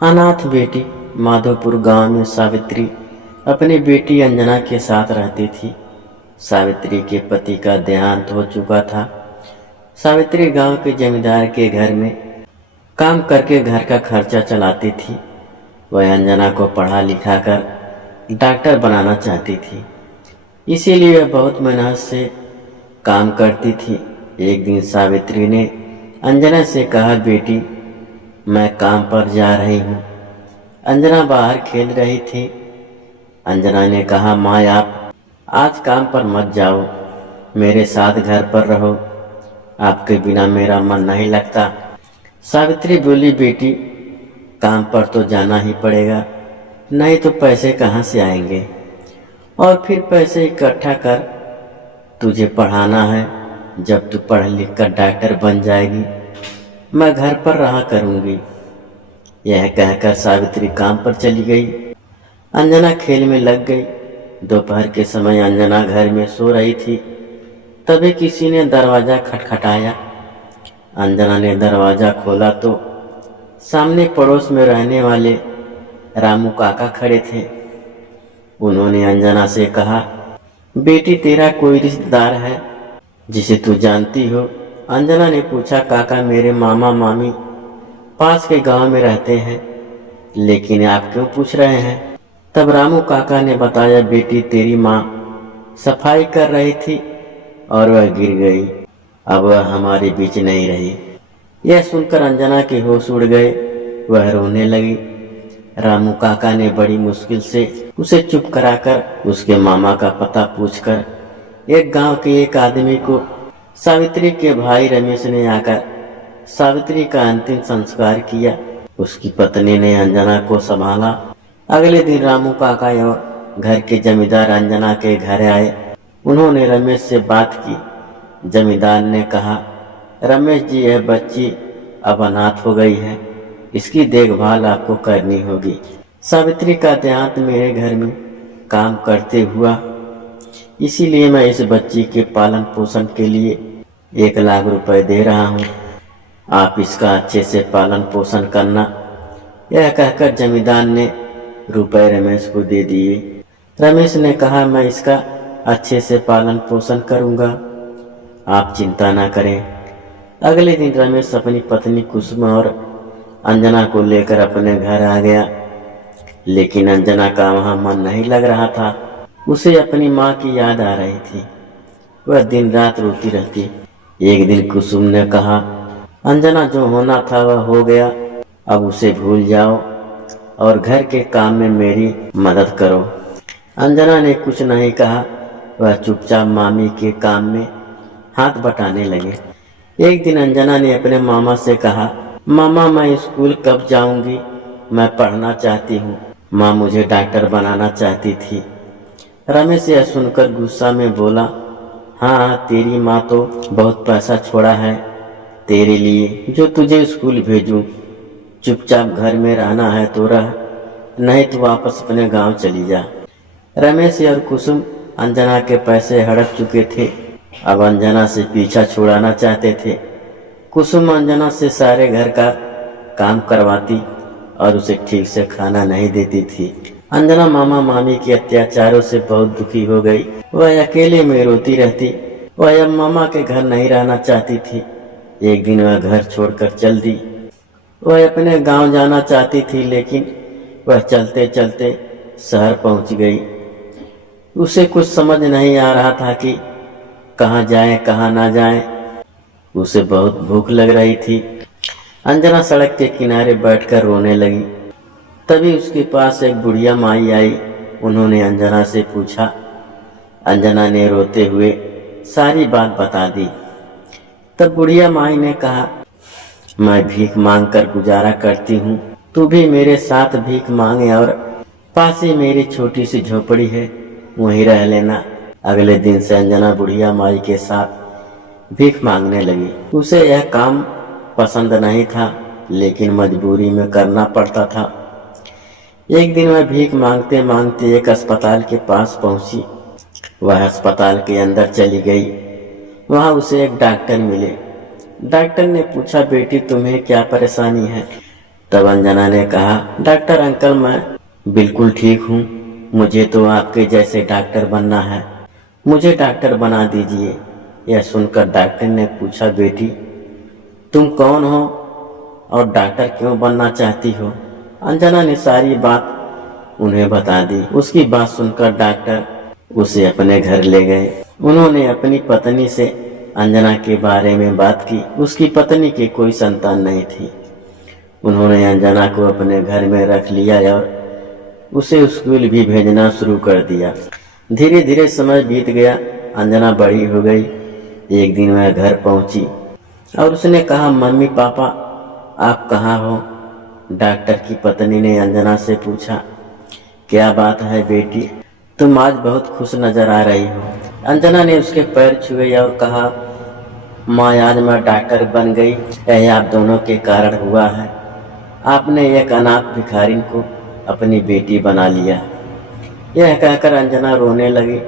अनाथ बेटी माधोपुर गांव में सावित्री अपनी बेटी अंजना के साथ रहती थी। सावित्री के पति का देहांत हो चुका था। सावित्री गांव के जमींदार के घर में काम करके घर का खर्चा चलाती थी। वह अंजना को पढ़ा लिखा कर डॉक्टर बनाना चाहती थी, इसीलिए वह बहुत मेहनत से काम करती थी। एक दिन सावित्री ने अंजना से कहा, बेटी मैं काम पर जा रही हूँ। अंजना बाहर खेल रही थी। अंजना ने कहा, माँ आप आज काम पर मत जाओ, मेरे साथ घर पर रहो, आपके बिना मेरा मन नहीं लगता। सावित्री बोली, बेटी काम पर तो जाना ही पड़ेगा, नहीं तो पैसे कहाँ से आएंगे, और फिर पैसे इकट्ठा कर, तुझे पढ़ाना है। जब तू पढ़ लिख कर डॉक्टर बन जाएगी मैं घर पर रहा करूँगी। यह कहकर सावित्री काम पर चली गई। अंजना खेल में लग गई। दोपहर के समय अंजना घर में सो रही थी, तभी किसी ने दरवाज़ा खटखटाया। अंजना ने दरवाज़ा खोला तो सामने पड़ोस में रहने वाले रामू काका खड़े थे। उन्होंने अंजना से कहा, बेटी तेरा कोई रिश्तेदार है जिसे तू जानती हो? अंजना ने पूछा, काका मेरे मामा मामी पास के गांव में रहते हैं, लेकिन आप क्यों पूछ रहे हैं? तब रामू काका ने बताया, बेटी तेरी माँ सफाई कर रही थी और वह गिर गई, अब वह हमारे बीच नहीं रही। यह सुनकर अंजना के होश उड़ गए, वह रोने लगी। रामू काका ने बड़ी मुश्किल से उसे चुप कराकर उसके मामा का पता पूछकर एक गांव के एक आदमी को सावित्री के भाई रमेश ने आकर सावित्री का अंतिम संस्कार किया। उसकी पत्नी ने अंजना को संभाला। अगले दिन रामू काका और घर के जमींदार अंजना के घर आए। उन्होंने रमेश से बात की। जमींदार ने कहा, रमेश जी यह बच्ची अब अनाथ हो गई है, इसकी देखभाल आपको करनी होगी। सावित्री का देहांत मेरे घर में काम करते हुआ, इसीलिए मैं इस बच्ची के पालन पोषण के लिए 1 लाख रुपए दे रहा हूँ, आप इसका अच्छे से पालन पोषण करना। यह कहकर जमींदार ने रुपए रमेश को दे दिए। रमेश ने कहा, मैं इसका अच्छे से पालन पोषण करूँगा, आप चिंता ना करें। अगले दिन रमेश अपनी पत्नी कुसुम और अंजना को लेकर अपने घर आ गया, लेकिन अंजना का वहाँ मन नहीं लग रहा था। उसे अपनी माँ की याद आ रही थी। वह दिन रात रोती रहती। एक दिन कुसुम ने कहा, अंजना जो होना था वह हो गया, अब उसे भूल जाओ और घर के काम में मेरी मदद करो। अंजना ने कुछ नहीं कहा, वह चुपचाप मामी के काम में हाथ बटाने लगे। एक दिन अंजना ने अपने मामा से कहा, मामा मैं स्कूल कब जाऊंगी, मैं पढ़ना चाहती हूँ। माँ मुझे डॉक्टर बनाना चाहती थी। रमेश यह सुनकर गुस्सा में बोला, हाँ तेरी माँ तो बहुत पैसा छोड़ा है तेरे लिए जो तुझे स्कूल भेजूं। चुपचाप घर में रहना है तो रह, नहीं तो वापस अपने गांव चली जा। रमेश और कुसुम अंजना के पैसे हड़प चुके थे, अब अंजना से पीछा छुड़ाना चाहते थे। कुसुम अंजना से सारे घर का काम करवाती और उसे ठीक से खाना नहीं देती थी। अंजना मामा मामी के अत्याचारों से बहुत दुखी हो गई। वह अकेले में रोती रहती। वह अब मामा के घर नहीं रहना चाहती थी। एक दिन वह घर छोड़कर चल दी। वह अपने गांव जाना चाहती थी, लेकिन वह चलते चलते शहर पहुंच गई। उसे कुछ समझ नहीं आ रहा था कि कहाँ जाए कहाँ ना जाए। उसे बहुत भूख लग रही थी। अंजना सड़क के किनारे बैठकर रोने लगी। तभी उसके पास एक बुढ़िया माई आई। उन्होंने अंजना से पूछा। अंजना ने रोते हुए सारी बात बता दी। तब बुढ़िया माई ने कहा, मैं भीख मांग कर गुजारा करती हूँ, तू भी मेरे साथ भीख मांगे और पास ही मेरी छोटी सी झोपड़ी है, वहीं रह लेना। अगले दिन से अंजना बुढ़िया माई के साथ भीख मांगने लगी। उसे यह काम पसंद नहीं था, लेकिन मजबूरी में करना पड़ता था। एक दिन वह भीख मांगते मांगते एक अस्पताल के पास पहुंची। वह अस्पताल के अंदर चली गई। वहां उसे एक डॉक्टर मिले। डॉक्टर ने पूछा, बेटी तुम्हें क्या परेशानी है? तब अंजना ने कहा, डॉक्टर अंकल मैं बिल्कुल ठीक हूँ, मुझे तो आपके जैसे डॉक्टर बनना है, मुझे डॉक्टर बना दीजिए। यह सुनकर डॉक्टर ने पूछा, बेटी तुम कौन हो और डॉक्टर क्यों बनना चाहती हो? अंजना ने सारी बात उन्हें बता दी। उसकी बात सुनकर डॉक्टर उसे अपने घर ले गए। उन्होंने अपनी पत्नी से अंजना के बारे में बात की। उसकी पत्नी की कोई संतान नहीं थी। उन्होंने अंजना को अपने घर में रख लिया और उसे स्कूल भी भेजना शुरू कर दिया। धीरे धीरे समय बीत गया, अंजना बड़ी हो गई। एक दिन वह घर पहुंची और उसने कहा, मम्मी पापा आप कहाँ हो? डॉक्टर की पत्नी ने अंजना से पूछा, क्या बात है बेटी, तुम आज बहुत खुश नजर आ रही हो। अंजना ने उसके पैर छुए और कहा, माँ आज मैं डॉक्टर बन गई, यह आप दोनों के कारण हुआ है। आपने एक अनाथ भिखारिन को अपनी बेटी बना लिया। यह कहकर अंजना रोने लगी।